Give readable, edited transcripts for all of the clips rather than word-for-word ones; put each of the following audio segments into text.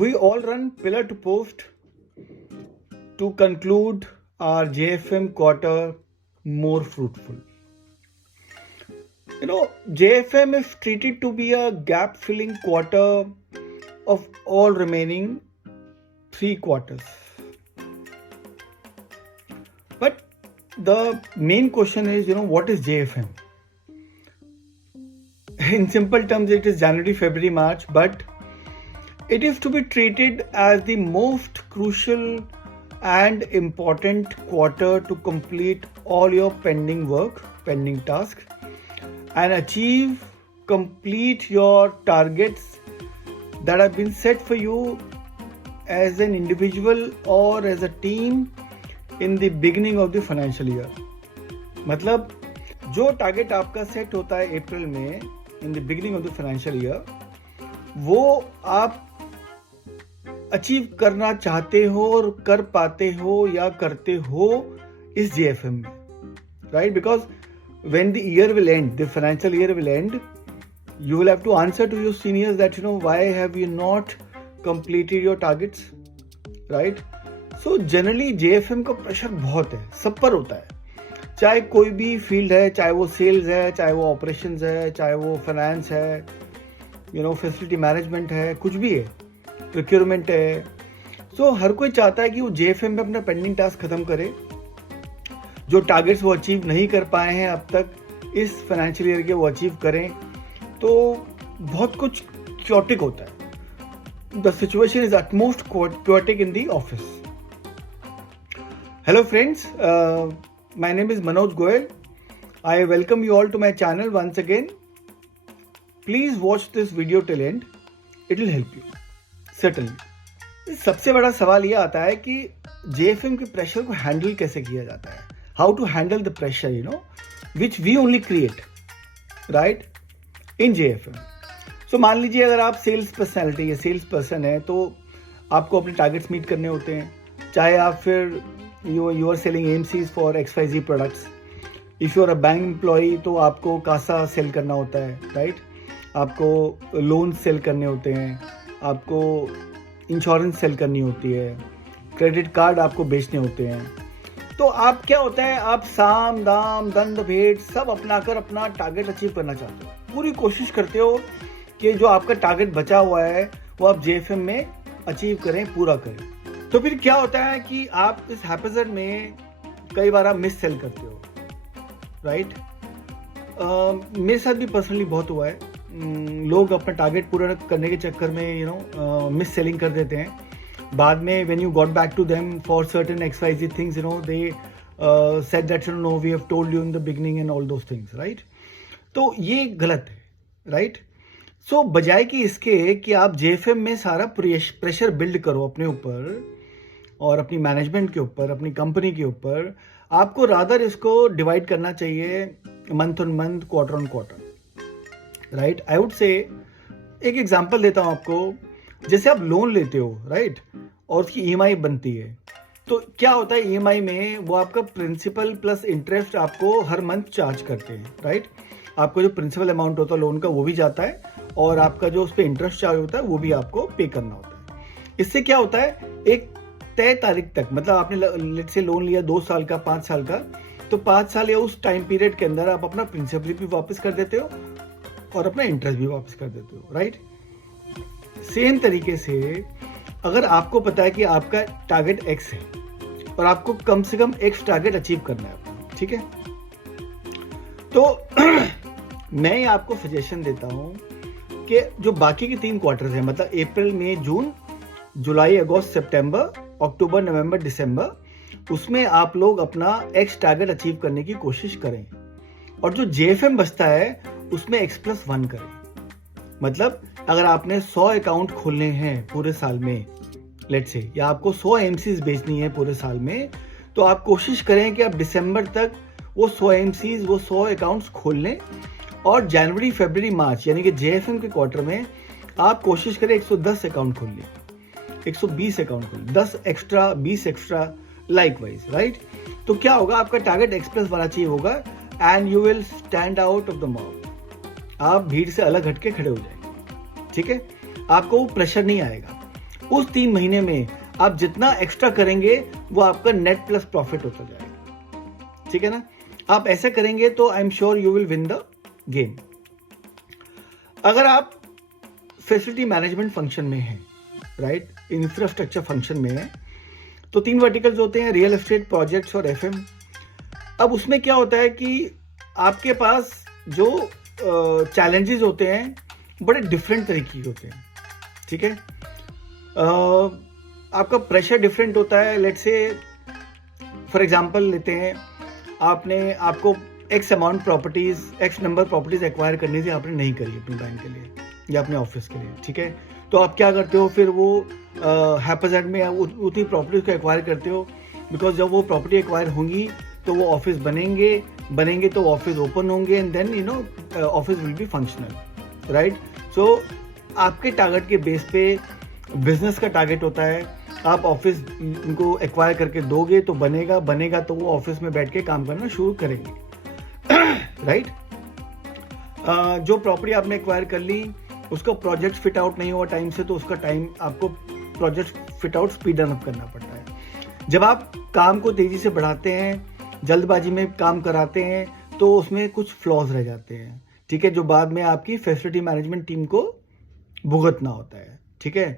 We all run pillar to post to conclude our JFM quarter more fruitful. JFM is treated to be a gap filling quarter of all remaining 3 quarters. But the main question is, what is JFM? In simple terms, it is January, February, March, but it is to be treated as the most crucial and important quarter to complete all your pending work, pending tasks, and complete your targets that have been set for you as an individual or as a team in the beginning of the financial year. मतलब जो target आपका set होता है अप्रैल में in the beginning of the financial year, वो आप achieve करना चाहते हो और कर पाते हो या करते हो इस JFM में, right? Because when the year will end, the financial year will end, you will have to answer to your seniors that why have you not completed your targets, right? So generally JFM का pressure बहुत है, सब पर होता है, चाहे कोई भी फील्ड है, चाहे वो सेल्स है, चाहे वो ऑपरेशंस है, चाहे वो फाइनेंस है, फैसिलिटी मैनेजमेंट है, कुछ भी है, प्रोक्योरमेंट है. सो हर कोई चाहता है कि वो JFM में अपना पेंडिंग टास्क खत्म करे. जो टारगेट्स वो अचीव नहीं कर पाए हैं अब तक इस फाइनेंशियल ईयर के, वो अचीव करें. तो बहुत कुछ क्योटिक होता है. The situation is utmost chaotic in the office. Hello friends, my name is Manoj Goyal. I welcome you all to my channel once again. Please watch this video till end, it will help you certainly. सबसे बड़ा सवाल ये आता है कि JFM के pressure को handle कैसे किया जाता है. How to handle the pressure, which we only create, right, in JFM. So मान लीजिए अगर आप सेल्स पर्सनैलिटी या सेल्स पर्सन है तो आपको अपने टारगेट्स मीट करने होते हैं. चाहे आप फिर you are selling AMCs for XYZ products. If you are a bank employee तो आपको कासा सेल करना होता है, राइट? आपको लोन सेल करने होते हैं, आपको इंश्योरेंस सेल करनी होती है, क्रेडिट कार्ड आपको बेचने होते हैं. तो आप क्या होता है, आप साम दाम दंड भेद सब अपनाकर अपना टारगेट अचीव करना चाहते हो. पूरी कोशिश करते हो कि जो आपका टारगेट बचा हुआ है वो आप JFM में अचीव करें, पूरा करें. तो फिर क्या होता है कि आप इस हैपेजर्ड में कई बार आप मिस सेल करते हो, राइट? मेरे साथ भी पर्सनली बहुत हुआ है. लोग अपना टारगेट पूरा करने के चक्कर में मिस सेलिंग कर देते हैं. बाद में when you got back to them for certain XYZ things, they said that no, we have told you in the beginning and all those things, right? तो ये गलत है, right? So बजाय कि इसके कि आप JFM में सारा प्रेशर बिल्ड करो अपने ऊपर और अपनी मैनेजमेंट के ऊपर, अपनी कंपनी के ऊपर, आपको रादर इसको डिवाइड करना चाहिए month on month, quarter on quarter, right? I would say एक एग्जांपल देता हूँ आपको. जैसे आप लोन लेते हो, राइट, और उसकी EMI बनती है, तो क्या होता है EMI में वो आपका प्रिंसिपल प्लस इंटरेस्ट आपको हर मंथ चार्ज करते हैं, राइट? आपको जो प्रिंसिपल अमाउंट होता है लोन का वो भी जाता है और आपका जो उस पर इंटरेस्ट चार्ज होता है वो भी आपको पे करना होता है. इससे क्या होता है, एक तय तारीख तक, मतलब आपने लेट से लोन लिया 2 साल का, 5 साल का, तो 5 साल या उस टाइम पीरियड के अंदर आप अपना प्रिंसिपल भी वापस कर देते हो और अपना इंटरेस्ट भी वापस कर देते हो, राइट? सेम तरीके से अगर आपको पता है कि आपका टारगेट X है और आपको कम से कम X टारगेट अचीव करना है, ठीक है, तो मैं आपको सजेशन देता हूं कि जो बाकी के 3 क्वार्टर्स हैं, मतलब अप्रैल, मई, जून, जुलाई, अगस्त, सितंबर, अक्टूबर, नवंबर, दिसंबर, उसमें आप लोग अपना X टारगेट अचीव करने की कोशिश करें. और जो JFM बचता है उसमें X+1 करें. मतलब अगर आपने 100 अकाउंट खोलने हैं पूरे साल में, लेट से, या आपको 100 AMCs बेचनी है पूरे साल में, तो आप कोशिश करें कि आप दिसंबर तक वो 100 AMCs, वो 100 अकाउंट्स खोल लें. और जनवरी, फरवरी, मार्च यानी कि JFM के क्वार्टर में आप कोशिश करें 110 अकाउंट खोल लें, 120 अकाउंट खोल, 10 extra, 20 extra, like wise, right? तो क्या होगा, आपका टारगेट X+1 अचीव होगा and you will stand out of the mob. आप भीड़ से अलग हटके खड़े हो जाएंगे, ठीक है? आपको प्रेशर नहीं आएगा. उस 3 महीने में आप जितना एक्स्ट्रा करेंगे वो आपका नेट प्लस प्रॉफिट होता जाएगा, ठीक है ना। आप ऐसे करेंगे तो I am sure you will win the game. अगर आप फैसिलिटी मैनेजमेंट फंक्शन में हैं, राइट, इंफ्रास्ट्रक्चर फंक्शन में है, तो 3 वर्टिकल्स होते हैं, रियल एस्टेट, प्रोजेक्ट्स और एफएम। अब उसमें क्या होता है कि आपके पास जो चैलेंजेस होते हैं बड़े डिफरेंट तरीके के होते हैं, ठीक है। आपका प्रेशर डिफरेंट होता है। लेट्स से फॉर एग्जांपल लेते हैं, आपको x amount properties, x number properties acquire करनी थी, आपने नहीं करी अपने बैंक के लिए या अपने ऑफिस के लिए, ठीक है। तो आप क्या करते हो, फिर वो हैप्पीजेंट में उतनी प्रॉपर्टीज को एक्वायर करते हो, बिकॉज जब वो प्रॉपर्टी एक्वायर होंगी तो वो ऑफिस बनेंगे तो ऑफिस ओपन होंगे and then you know office will be functional, right. So आपके टारगेट के बेस पे बिजनेस का टारगेट होता है, आप ऑफिस उनको एक्वायर करके दोगे तो बनेगा तो वो ऑफिस में बैठ के काम करना शुरू करेंगे, राइट। जो प्रॉपर्टी आपने एक्वायर कर ली, उसका प्रोजेक्ट फिट आउट नहीं हुआ टाइम से, तो उसका टाइम आपको project fit out speed up करना पड़ता है। जब आप काम को तेजी से बढ़ाते हैं, जल्दबाजी में काम कराते हैं, तो उसमें कुछ फ्लॉज रह जाते हैं, ठीक है, जो बाद में आपकी फैसिलिटी मैनेजमेंट टीम को भुगतना होता है, ठीक है।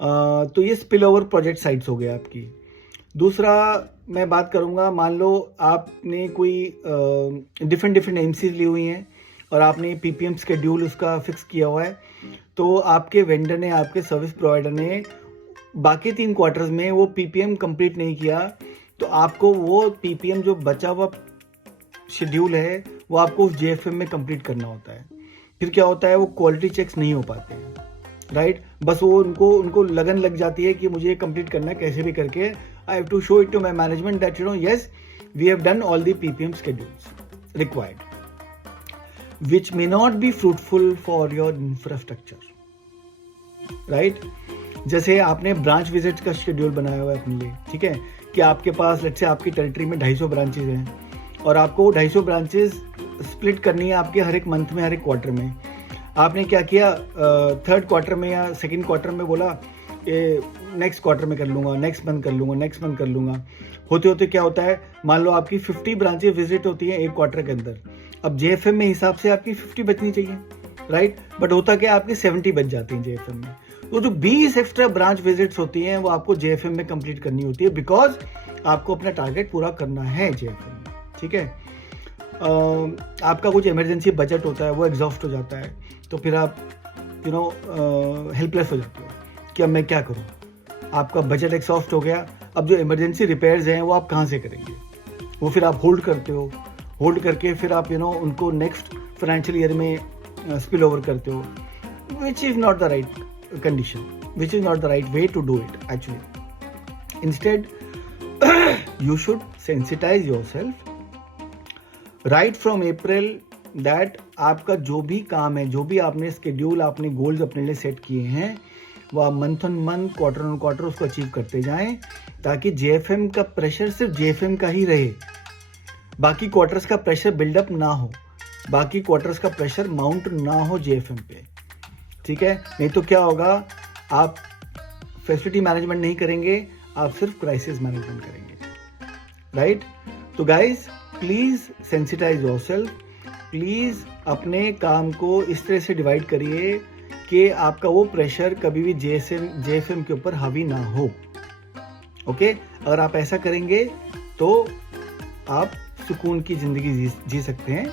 तो ये स्पिल ओवर प्रोजेक्ट साइट्स हो गए आपकी। दूसरा मैं बात करूंगा, मान लो आपने कोई डिफरेंट एमसीज ली हुई हैं और आपने पीपीएम शेड्यूल उसका फिक्स किया हुआ है, तो आपके वेंडर ने, आपके सर्विस प्रोवाइडर ने बाकी 3 क्वार्टर्स में वो पीपीएम कंप्लीट नहीं किया, तो आपको वो पीपीएम जो बचा हुआ शेड्यूल है वो आपको उस जेएफएम में कंप्लीट करना होता है। फिर क्या होता है, वो क्वालिटी चेक्स नहीं हो पाते हैं, राइट। बस वो उनको लगन लग जाती है कि मुझे ये कंप्लीट करना है कैसे भी करके, I have to show it to my management that you know yes we have done all the PPM schedules required, which may not be fruitful for your infrastructure, right? जैसे आपने ब्रांच विजिट का schedule बनाया हुआ है अपने लिए, ठीक है, कि आपके पास लेट्स से आपकी टेरिटरी में 250 ब्रांचेज हैं और आपको 250 ब्रांचेज स्प्लिट करनी है आपके हर एक मंथ में, हर एक क्वार्टर में। आपने क्या किया, 3rd क्वार्टर में या 2nd क्वार्टर में बोला नेक्स्ट क्वार्टर में कर लूंगा, नेक्स्ट मंथ कर लूंगा। होते होते क्या होता है, मान लो आपकी 50 ब्रांचेज विजिट होती हैं एक क्वार्टर के अंदर। अब जेएफएम में हिसाब से आपकी 50 बचनी चाहिए, राइट, बट होता क्या आपकी 70 बच जाती हैं जेएफएम में। तो जो 20 एक्स्ट्रा ब्रांच विजिट्स होती हैं वो आपको जेएफएम में कंप्लीट करनी होती है, बिकॉज आपको अपना टारगेट पूरा करना है जेएफएम में, ठीक है। आपका कुछ इमरजेंसी बजट होता है, वो एग्जॉस्ट हो जाता है, तो फिर आप यू नो हेल्पलेस हो जाते हो कि अब मैं क्या करूं। आपका बजट एग्जॉस्ट हो गया, अब जो इमरजेंसी रिपेयर्स हैं वो आप कहाँ से करेंगे, वो फिर आप होल्ड करते हो, होल्ड करके फिर आप उनको नेक्स्ट फाइनेंशियल ईयर में स्पिल ओवर करते हो, which is not the right condition, which is not the right way to do it actually. Instead you should sensitise yourself right from April that आपका जो भी काम है, जो भी आपने स्केड्यूल, आपने गोल्स अपने लिए सेट किए हैं, वो आप month on month, quarter on quarter उसको अचीव करते जाएं, ताकि जेएफएम का प्रेशर सिर्फ जेएफएम का ही रहे, बाकी क्वार्टर्स का प्रेशर बिल्डअप ना हो, बाकी क्वार्टर्स का प्रेशर माउंट ना हो जेएफएम पे, ठीक है। नहीं तो क्या होगा, आप फैसिलिटी मैनेजमेंट नहीं करेंगे, आप सिर्फ क्राइसिस मैनेजमेंट करेंगे, राइट। तो guys please sensitise yourself, please अपने काम को इस तरह से डिवाइड करिए कि आपका वो प्रेशर कभी भी जेएफएम के ऊपर हावी ना हो, ओके। अगर आप ऐसा करेंगे तो आप सुकून की जिंदगी जी सकते हैं।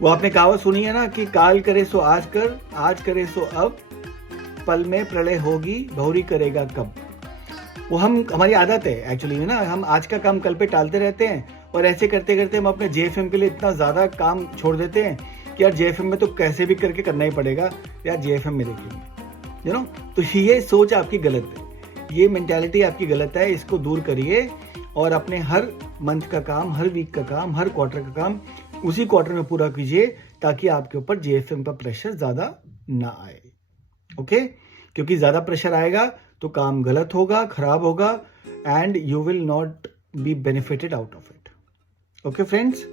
वो आपने कहावत सुनी है ना कि काल करे सो आज कर, आज करे सो अब, पल में प्रलय होगी बहुरी करेगा कब। वो हमारी आदत है एक्चुअली ना, हम आज का काम कल पे टालते रहते हैं और ऐसे करते करते हम अपने जेएफएम के लिए इतना ज्यादा काम छोड़ देते हैं कि यार जेएफएम में तो कैसे भी करके करना ही पड़ेगा, यार जेएफएम में देखेंगे, यू नो। तो ये सोच आपकी गलत है, ये मेंटालिटी आपकी गलत है, इसको दूर करिए और अपने हर मंथ का काम, हर वीक का काम, हर क्वार्टर का काम उसी क्वार्टर में पूरा कीजिए, ताकि आपके ऊपर जेएफएम का प्रेशर ज्यादा ना आए, ओके। क्योंकि ज्यादा प्रेशर आएगा तो काम गलत होगा, खराब होगा, and you will not be benefited out of it, okay friends.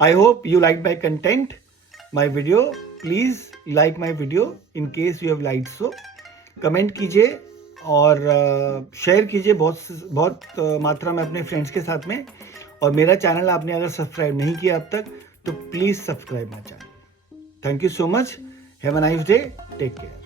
I hope you liked my content, my video. Please like my video in case you have liked so. Comment कीजिए और share कीजिए बहुत मात्रा में अपने friends के साथ में। और मेरा चैनल आपने अगर सब्सक्राइब नहीं किया अब तक तो please subscribe my channel. Thank you so much. Have a nice day. Take care.